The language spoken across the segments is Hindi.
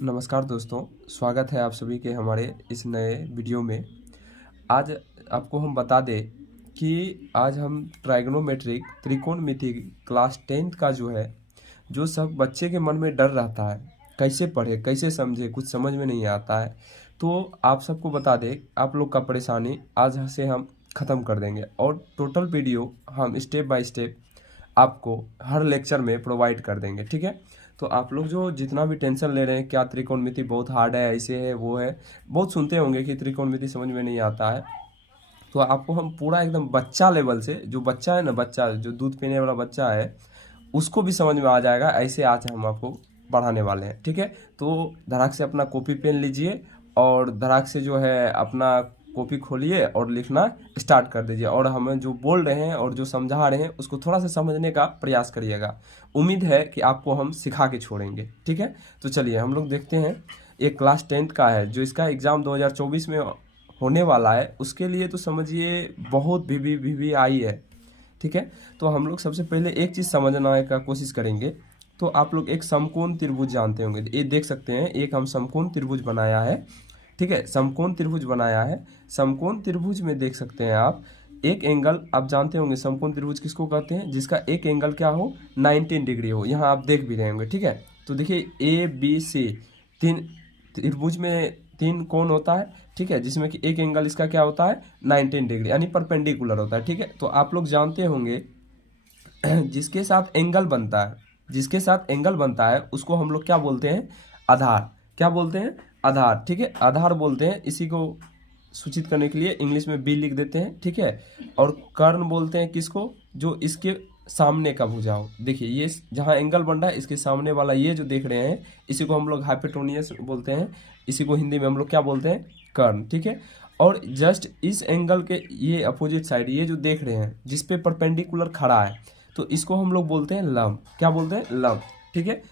नमस्कार दोस्तों, स्वागत है आप सभी के हमारे इस नए वीडियो में। आज आपको हम बता दें कि आज हम ट्राइगोनोमेट्रिक त्रिकोणमिति क्लास 10th का जो सब बच्चे के मन में डर रहता है, कैसे पढ़े कैसे समझे, कुछ समझ में नहीं आता है, तो आप सबको बता दें आप लोग का परेशानी आज से हम ख़त्म कर देंगे और टोटल वीडियो हम स्टेप बाय स्टेप आपको हर लेक्चर में प्रोवाइड कर देंगे। ठीक है, तो आप लोग जो जितना भी टेंशन ले रहे हैं क्या त्रिकोणमिति बहुत हार्ड है, ऐसे है वो है, बहुत सुनते होंगे कि त्रिकोणमिति समझ में नहीं आता है, तो आपको हम पूरा एकदम बच्चा लेवल से, जो बच्चा है ना, बच्चा जो दूध पीने वाला बच्चा है उसको भी समझ में आ जाएगा, ऐसे आज हम आपको पढ़ाने वाले हैं। ठीक है, तो धड़ाक से अपना कॉपी पेन लीजिए और धड़ाक से जो है अपना कॉपी खोलिए और लिखना स्टार्ट कर दीजिए और हमें जो बोल रहे हैं और जो समझा रहे हैं उसको थोड़ा सा समझने का प्रयास करिएगा। उम्मीद है कि आपको हम सिखा के छोड़ेंगे। ठीक है, तो चलिए हम लोग देखते हैं। एक क्लास 10th का है जो इसका एग्ज़ाम 2024 में होने वाला है, उसके लिए तो समझिए बहुत भी आई है। ठीक है, तो हम लोग सबसे पहले एक चीज़ समझने का कोशिश करेंगे। तो आप लोग एक समकोण त्रिभुज जानते होंगे, ये देख सकते हैं, एक हम समकोण त्रिभुज बनाया है। ठीक है, समकोण त्रिभुज बनाया है। समकोण त्रिभुज में देख सकते हैं आप एक एंगल, आप जानते होंगे समकोण त्रिभुज किसको कहते हैं, जिसका एक एंगल क्या हो, 19 डिग्री हो। यहाँ आप देख भी रहे होंगे। ठीक है, तो देखिए ABC तीन त्रिभुज में 3 कोण होता है। ठीक है, जिसमें कि एक एंगल इसका क्या होता है, 19 डिग्री यानी परपेंडिकुलर होता है। ठीक है, तो आप लोग जानते होंगे जिसके साथ एंगल बनता है, जिसके साथ एंगल बनता है उसको हम लोग क्या बोलते हैं, आधार। क्या बोलते हैं, आधार। ठीक है, आधार बोलते हैं। इसी को सूचित करने के लिए इंग्लिश में बी लिख देते हैं। ठीक है, और कर्ण बोलते हैं किसको, जो इसके सामने का भुजा हो। देखिए ये जहाँ एंगल बन रहा है इसके सामने वाला ये जो देख रहे हैं, इसी को हम लोग हाइपोटेन्यूस बोलते हैं। इसी को हिंदी में हम लोग क्या बोलते हैं, कर्ण। ठीक है, और जस्ट इस एंगल के ये अपोजिट साइड, ये जो देख रहे हैं जिस पे परपेंडिकुलर खड़ा है, तो इसको हम लोग बोलते हैं लंब। क्या बोलते हैं, लंब। ठीक है,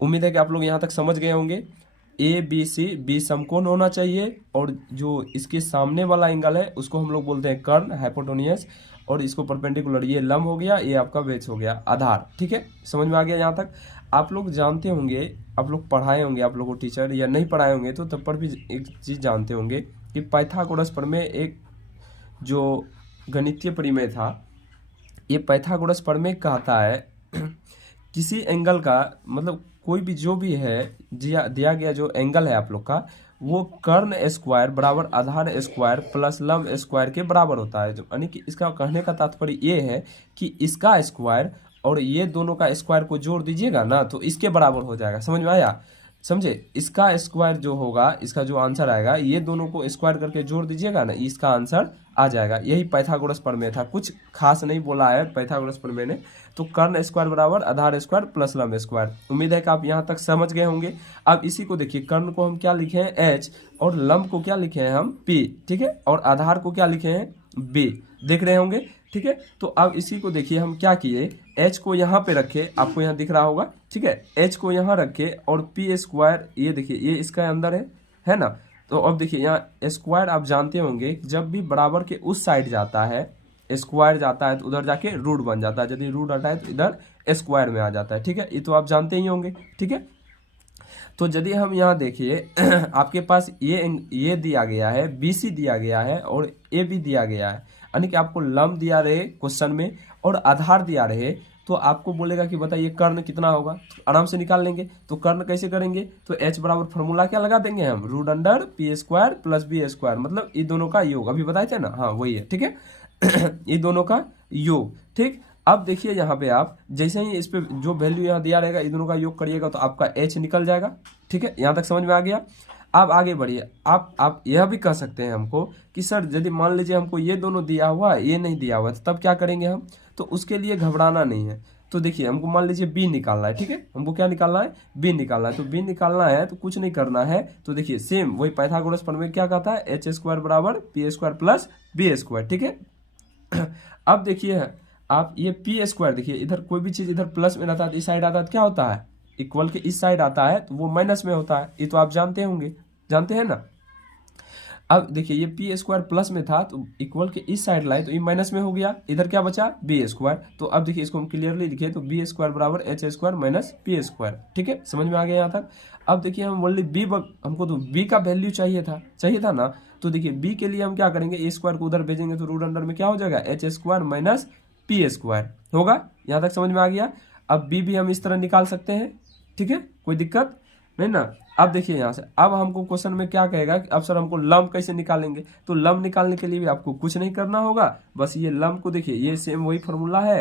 उम्मीद है कि आप लोग यहाँ तक समझ गए होंगे। ABC बी समकोण होना चाहिए और जो इसके सामने वाला एंगल है उसको हम लोग बोलते हैं कर्ण, हाइपोटेन्यूस, और इसको परपेंडिकुलर, ये लंब हो गया, ये आपका बेस हो गया, आधार। ठीक है, समझ में आ गया यहाँ तक। आप लोग जानते होंगे, आप लोग पढ़ाए होंगे, आप लोगों को टीचर, या नहीं पढ़ाए होंगे तो तब पर भी एक चीज़ जानते होंगे कि पाइथागोरस प्रमेय एक जो गणितीय प्रमेय था, ये पाइथागोरस प्रमेय कहता है किसी एंगल का, मतलब कोई भी जो भी है दिया गया जो एंगल है आप लोग का, वो कर्ण स्क्वायर बराबर आधार स्क्वायर प्लस लंब स्क्वायर के बराबर होता है। यानी कि इसका कहने का तात्पर्य ये है कि इसका स्क्वायर और ये दोनों का स्क्वायर को जोड़ दीजिएगा ना तो इसके बराबर हो जाएगा। समझ में आया, समझे। इसका स्क्वायर जो होगा, इसका जो आंसर आएगा, ये दोनों को स्क्वायर करके जोड़ दीजिएगा ना, इसका आंसर आ जाएगा। यही पाइथागोरस प्रमेय था, कुछ खास नहीं बोला है पाइथागोरस प्रमेय ने। तो कर्ण स्क्वायर बराबर आधार स्क्वायर प्लस लंब स्क्वायर। उम्मीद है कि आप यहाँ तक समझ गए होंगे। अब इसी को देखिए, कर्ण को हम क्या लिखे हैं, H, और लंब को क्या लिखे हैं हम, P। ठीक है, और आधार को क्या लिखे हैं, B। देख रहे होंगे। ठीक है, तो अब इसी को देखिए हम क्या किए, H को यहाँ पे रखे, आपको यहाँ दिख रहा होगा। ठीक है, H को यहाँ रखे और P स्क्वायर, ये देखिए ये इसका अंदर है ना। तो अब देखिए यहाँ स्क्वायर आप जानते होंगे, जब भी बराबर के उस साइड जाता है, स्क्वायर जाता है तो उधर जाके रूट बन जाता है, यदि रूट हटाए तो इधर स्क्वायर में आ जाता है। ठीक है, ये तो आप जानते ही होंगे। ठीक है, तो यदि हम यहाँ देखिए आपके पास ये दिया गया है, BC दिया गया है और AB दिया गया है, यानी कि आपको लंब दिया रहे क्वेश्चन में और आधार दिया रहे, तो आपको बोलेगा कि बताइए कर्ण कितना होगा, तो आराम से निकाल लेंगे। तो कर्ण कैसे करेंगे, तो H बराबर फॉर्मूला क्या लगा देंगे हम, root under P square plus B square, मतलब ये दोनों का योग, अभी बताए थे ना, हाँ वही है। ठीक है ये दोनों का योग। ठीक, अब देखिए यहाँ पे आप जैसे ही इस पे जो वैल्यू यहाँ दिया रहेगा, इन दोनों का योग करिएगा तो आपका H निकल जाएगा। ठीक है, यहाँ तक समझ में आ गया। अब आगे बढ़िए, आप यह भी कह सकते हैं हमको कि सर यदि मान लीजिए हमको ये दोनों दिया हुआ है, ये नहीं दिया हुआ है, तो तब क्या करेंगे हम, तो उसके लिए घबराना नहीं है। तो देखिए हमको मान लीजिए B निकालना है। ठीक है, हमको क्या निकालना है, B निकालना है। तो B निकालना है तो कुछ नहीं करना है, तो देखिए सेम वही पाइथागोरस प्रमेय क्या कहता है, H स्क्वायर बराबर P square plus B square. ठीक है अब देखिए आप ये P स्क्वायर, देखिए इधर कोई भी चीज इधर प्लस में रहता है तो इस साइड आता है, क्या होता है, इक्वल के इस साइड आता है तो वो माइनस में होता है, ये तो आप जानते होंगे, जानते हैं ना। अब देखिए ये पी स्क्वायर प्लस में था तो इक्वल के इस साइड लाए तो ये माइनस में हो गया, इधर क्या बचा बी स्क्वायर। तो अब देखिए इसको हम क्लियरली लिखे तो बी स्क्वायर बराबर H square minus P square. ठीक है, समझ में आ गया यहाँ तक। अब देखिए हम ओनली बी, हमको तो बी का वैल्यू चाहिए था ना। तो देखिए बी के लिए हम क्या करेंगे, ए स्क्वायर को उधर भेजेंगे तो रूट अंडर में क्या हो जाएगा H square minus P square होगा। यहाँ तक समझ में आ गया। अब बी भी हम इस तरह निकाल सकते हैं, ठीक है, कोई दिक्कत नहीं ना। अब देखिए यहाँ से अब हमको क्वेश्चन में क्या कहेगा कि अब सर हमको लंब कैसे निकालेंगे, तो लंब निकालने के लिए भी आपको कुछ नहीं करना होगा, बस ये लंब को देखिए ये सेम वही फॉर्मूला है।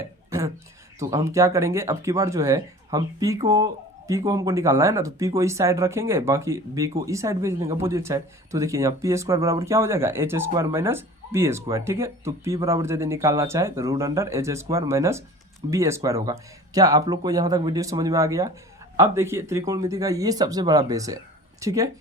तो हम क्या करेंगे अब की बार जो है हम पी को हमको निकालना है ना, तो पी को इस साइड रखेंगे, बाकी बी को इस साइड भेज देंगे अपोजिट साइड। तो देखिए यहाँ पी स्क्वायर बराबर क्या हो जाएगा H square minus B square. ठीक है, तो पी बराबर यदि निकालना चाहे तो root under H square minus B square होगा। क्या आप लोग को यहाँ तक वीडियो समझ में आ गया। अब देखिए त्रिकोणमिति का ये सबसे बड़ा बेस है। ठीक है,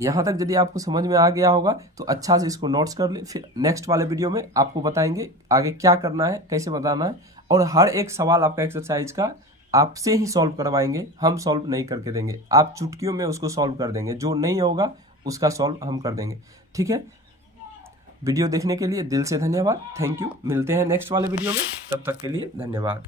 यहाँ तक यदि आपको समझ में आ गया होगा तो अच्छा से इसको नोट्स कर ले, फिर नेक्स्ट वाले वीडियो में आपको बताएंगे आगे क्या करना है, कैसे बताना है, और हर एक सवाल आपका एक्सरसाइज का आपसे ही सॉल्व करवाएंगे, हम सॉल्व नहीं करके देंगे, आप चुटकियों में उसको सॉल्व कर देंगे, जो नहीं होगा उसका सॉल्व हम कर देंगे। ठीक है, वीडियो देखने के लिए दिल से धन्यवाद, थैंक यू। मिलते हैं नेक्स्ट वाले वीडियो में, तब तक के लिए धन्यवाद।